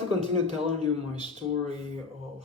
to continue telling you my story of,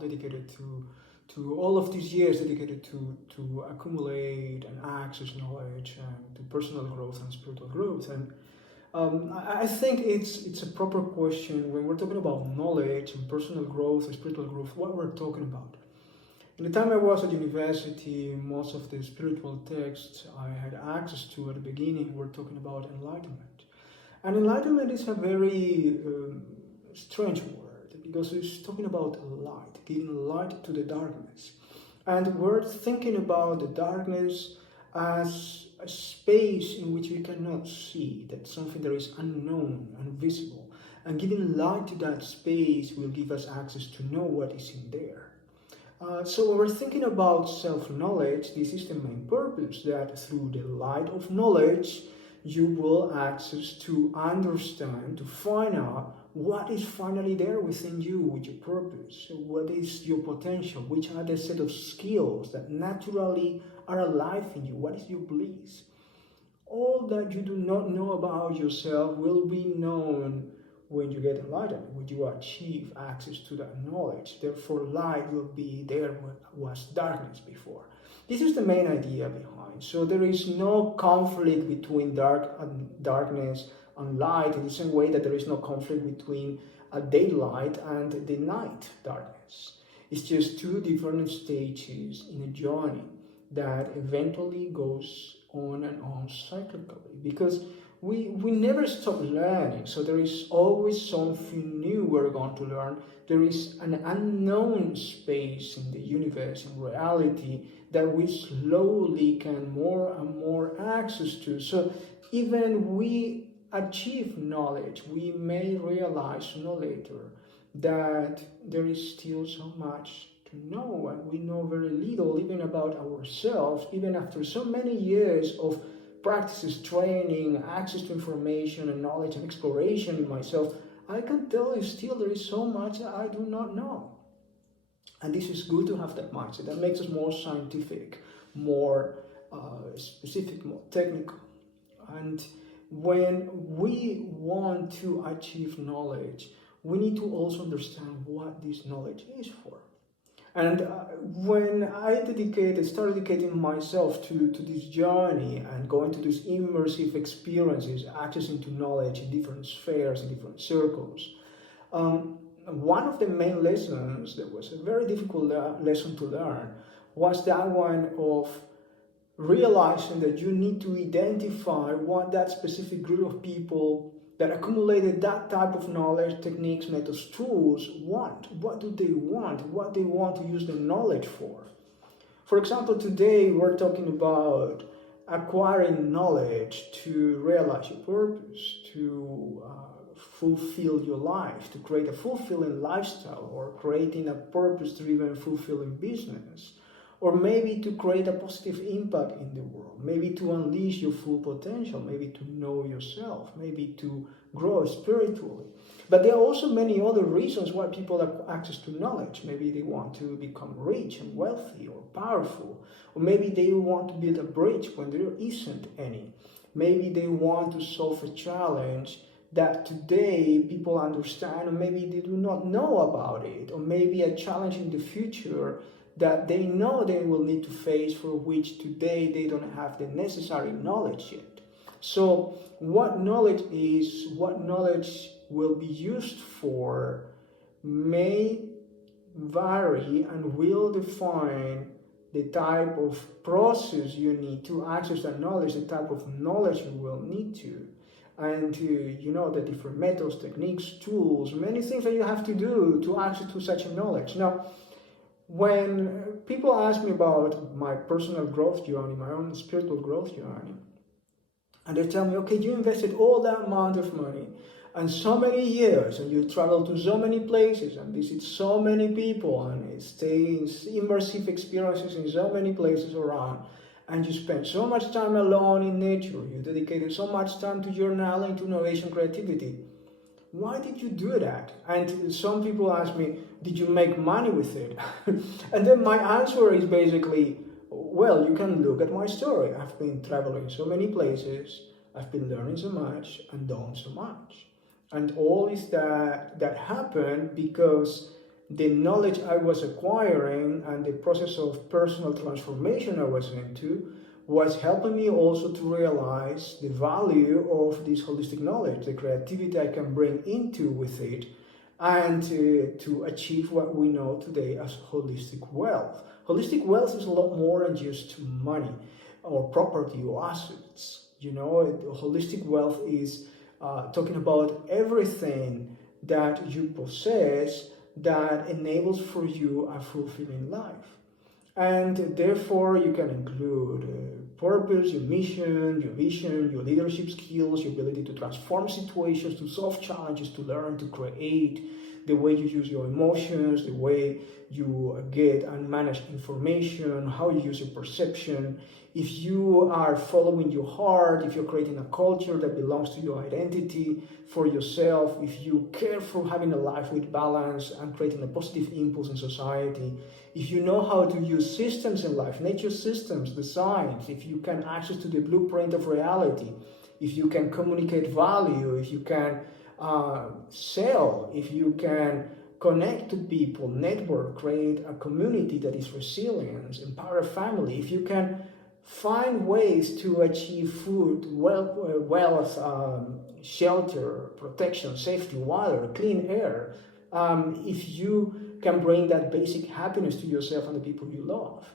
dedicated to all of these years dedicated to accumulate and access knowledge and to personal growth and spiritual growth. And I think it's a proper question when we're talking about knowledge and personal growth and spiritual growth, what we're talking about. In the time I was at university, most of the spiritual texts I had access to at the beginning were talking about enlightenment. And enlightenment is a very strange word because it's talking about light, giving light to the darkness. And we're thinking about the darkness as a space in which we cannot see, that's something that is unknown, invisible. And giving light to that space will give us access to know what is in there. So when we're thinking about self-knowledge, this is the main purpose, that through the light of knowledge, you will access to understand, to find out what is finally there within you with your purpose, what is your potential, which are the set of skills that naturally are alive in you, what is your bliss. All that you do not know about yourself will be known when you get enlightened, when you achieve access to that knowledge. Therefore, light will be there when was darkness before. This is the main idea behind. So there is no conflict between darkness and light in the same way that there is no conflict between a daylight and the night darkness. It's just two different stages in a journey that eventually goes on and on cyclically, because we never stop learning. So there is always something new we're going to learn. There is an unknown space in the universe, in reality, that we slowly can more and more access to. So even we achieve knowledge, we may realize sooner or later that there is still so much to know, and we know very little even about ourselves, even after so many years of practices, training, access to information and knowledge and exploration in myself. I can tell you still there is so much that I do not know. And this is good to have that mindset. That makes us more scientific, more specific, more technical. And when we want to achieve knowledge, we need to also understand what this knowledge is for. And when I started dedicating myself to this journey and going to these immersive experiences, accessing to knowledge in different spheres, in different circles, one of the main lessons that was a very difficult lesson to learn was that one of realizing that you need to identify what that specific group of people that accumulated that type of knowledge, techniques, methods, tools want. What do they want? What they want to use the knowledge for. For example, today we're talking about acquiring knowledge to realize your purpose, to fulfill your life, to create a fulfilling lifestyle, or creating a purpose-driven, fulfilling business. Or maybe to create a positive impact in the world, maybe to unleash your full potential, maybe to know yourself, maybe to grow spiritually. But there are also many other reasons why people have access to knowledge. Maybe they want to become rich and wealthy or powerful, or maybe they want to build a bridge when there isn't any. Maybe they want to solve a challenge that today people understand, or maybe they do not know about it, or maybe a challenge in the future that they know they will need to face, for which today they don't have the necessary knowledge yet. So what knowledge is, what knowledge will be used for, may vary and will define the type of process you need to access that knowledge, the type of knowledge you will need to. And the different methods, techniques, tools, many things that you have to do to access to such a knowledge. Now, when people ask me about my personal growth journey, my own spiritual growth journey, and they tell me, okay, you invested all that amount of money and so many years, and you travel to so many places and visit so many people and stay in immersive experiences in so many places around, and you spend so much time alone in nature, you dedicated so much time to journaling, to innovation, creativity. Why did you do that? And some people ask me, did you make money with it? And then my answer is basically, well, you can look at my story. I've been traveling so many places, I've been learning so much and done so much. And all is that happened because the knowledge I was acquiring and the process of personal transformation I was into was helping me also to realize the value of this holistic knowledge, the creativity I can bring into with it, and to achieve what we know today as holistic wealth. Holistic wealth is a lot more than just money or property or assets. You know, holistic wealth is talking about everything that you possess that enables for you a fulfilling life. And therefore, you can include purpose, your mission, your vision, your leadership skills, your ability to transform situations, to solve challenges, to learn, to create, the way you use your emotions, the way you get and manage information, how you use your perception. If you are following your heart, if you're creating a culture that belongs to your identity for yourself, if you care for having a life with balance and creating a positive impulse in society, if you know how to use systems in life, nature systems, the science, if you can access to the blueprint of reality, if you can communicate value, if you can sell, if you can connect to people, network, create a community that is resilient, empower a family, if you can find ways to achieve food, wealth, shelter, protection, safety, water, clean air, if you can bring that basic happiness to yourself and the people you love,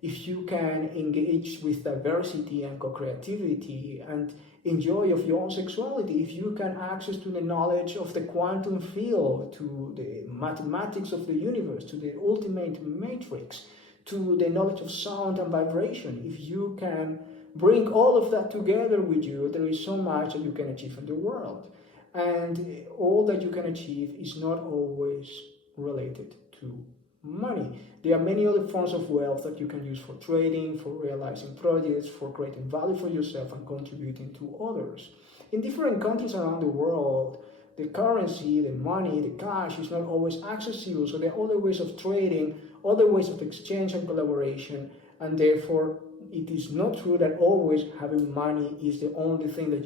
if you can engage with diversity and co-creativity and enjoy of your own sexuality, if you can access to the knowledge of the quantum field, to the mathematics of the universe, to the ultimate matrix, to the knowledge of sound and vibration, if you can bring all of that together with you, there is so much that you can achieve in the world. And all that you can achieve is not always related to money. There are many other forms of wealth that you can use for trading, for realizing projects, for creating value for yourself and contributing to others. In different countries around the world, the currency, the money, the cash is not always accessible. So there are other ways of trading, other ways of exchange and collaboration, and therefore it is not true that always having money is the only thing that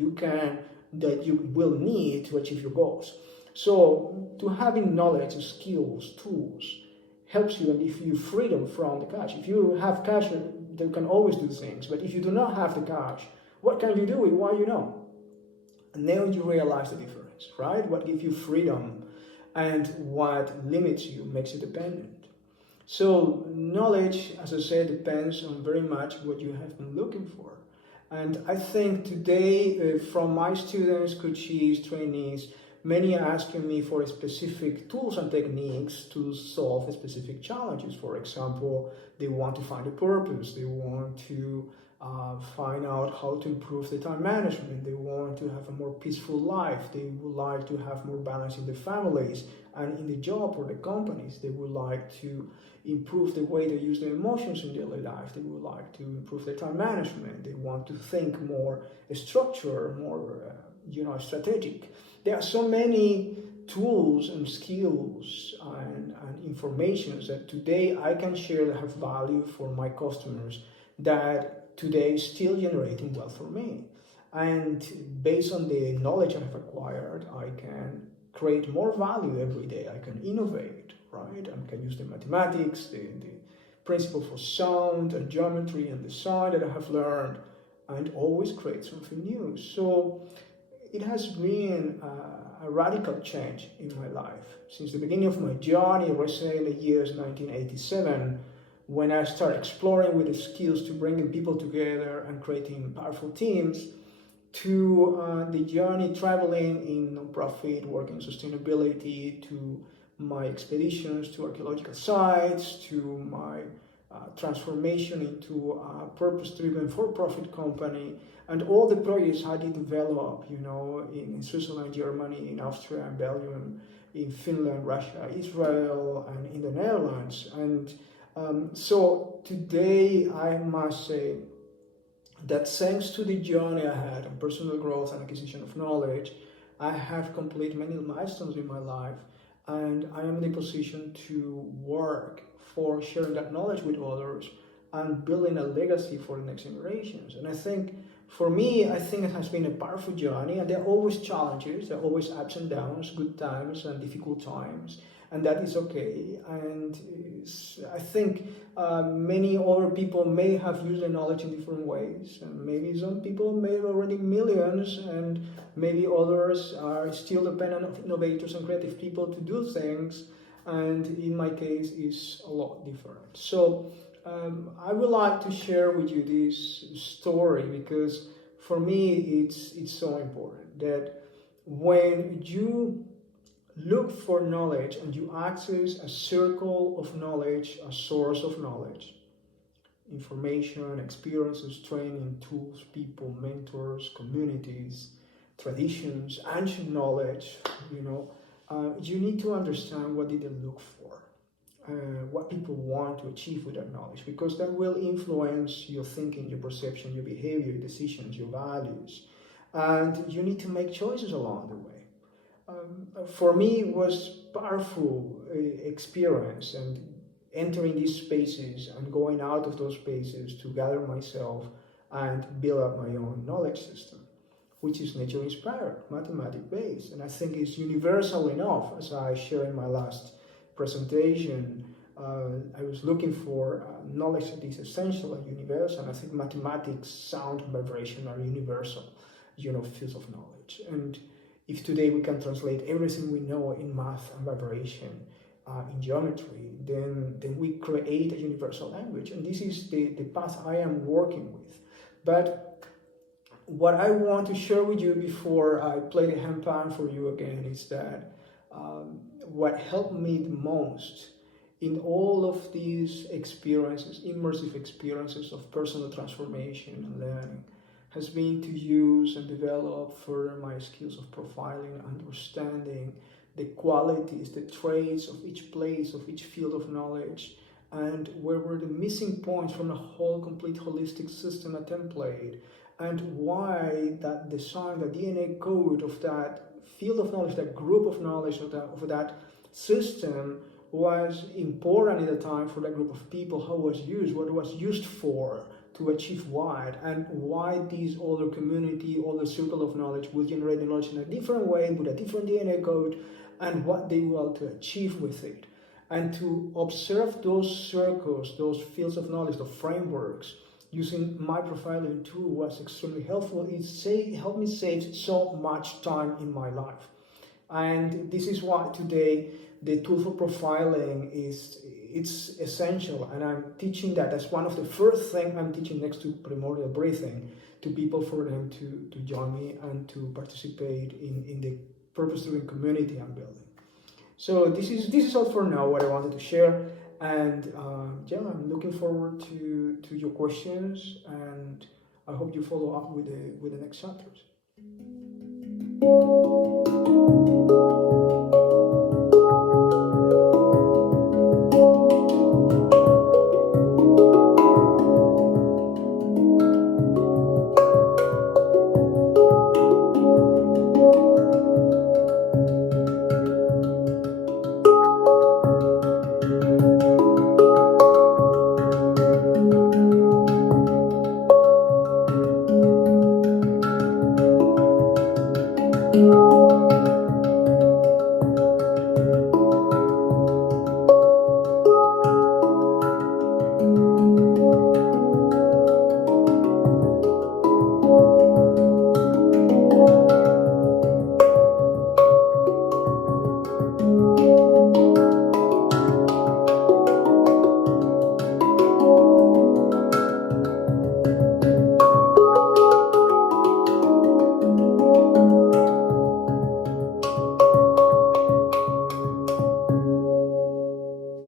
you will need to achieve your goals. So to having knowledge, skills, tools helps you and give you freedom from the cash. If you have cash, you can always do things. But if you do not have the cash, what can you do with what you know? And then you realize the difference, right? What gives you freedom and what limits you, makes you dependent. So knowledge, as I said, depends on very much what you have been looking for. And I think today, from my students, coaches, trainees, many are asking me for specific tools and techniques to solve specific challenges. For example, they want to find a purpose. They want to find out how to improve the time management. They want to have a more peaceful life. They would like to have more balance in their families and in the job or the companies. They would like to improve the way they use their emotions in daily life. They would like to improve their time management. They want to think more structured, more strategic. There are so many tools and skills and informations that today I can share that have value for my customers that today is still generating wealth for me. And based on the knowledge I have acquired, I can create more value every day. I can innovate, right? I can use the mathematics, the principle for sound and geometry and design that I have learned, and always create something new. So it has been a radical change in my life. Since the beginning of my journey, let's say in the years 1987, when I started exploring with the skills to bringing people together and creating powerful teams, to the journey traveling in non-profit, working sustainability, to my expeditions to archaeological sites, to my transformation into a purpose-driven for-profit company, and all the projects I did develop, in Switzerland, Germany, in Austria, and Belgium, in Finland, Russia, Israel, and in the Netherlands. And so today I must say that thanks to the journey I had on personal growth and acquisition of knowledge, I have completed many milestones in my life, and I am in a position to work for sharing that knowledge with others and building a legacy for the next generations. And I think for me, I think it has been a powerful journey, and there are always challenges, there are always ups and downs, good times and difficult times, and that is okay. And I think many other people may have used the knowledge in different ways, and maybe some people made already millions, and maybe others are still dependent on innovators and creative people to do things, and in my case, is a lot different. So I would like to share with you this story because for me it's so important that when you look for knowledge and you access a circle of knowledge, a source of knowledge, information, experiences, training, tools, people, mentors, communities, traditions, ancient knowledge, you need to understand what did they look for. What people want to achieve with that knowledge, because that will influence your thinking, your perception, your behavior, your decisions, your values, and you need to make choices along the way. For me, it was powerful experience, and entering these spaces and going out of those spaces to gather myself and build up my own knowledge system, which is nature inspired, mathematic based, and I think is universal enough. As I shared in my last presentation, I was looking for knowledge that is essential and universal, and I think mathematics, sound, and vibration are universal, fields of knowledge. And if today we can translate everything we know in math and vibration, in geometry, then we create a universal language, and this is the path I am working with. But what I want to share with you before I play the handpan for you again is that what helped me the most in all of these experiences, immersive experiences of personal transformation and learning, has been to use and develop further my skills of profiling, understanding the qualities, the traits of each place, of each field of knowledge, and where were the missing points from the whole complete holistic system, a template, and why that design, the DNA code of that field of knowledge, that group of knowledge, of that system was important at the time for that group of people, how it was used, what it was used for, to achieve what, and why this older community, older circle of knowledge will generate the knowledge in a different way, with a different DNA code, and what they want to achieve with it. And to observe those circles, those fields of knowledge, the frameworks, using my profiling tool was extremely helpful. It helped me save so much time in my life. And this is why today the tool for profiling it's essential, and I'm teaching that as one of the first things I'm teaching next to primordial breathing to people, for them to join me and to participate in the purpose-driven community I'm building. So this is all for now, what I wanted to share, and I'm looking forward to your questions, and I hope you follow up with the next chapters.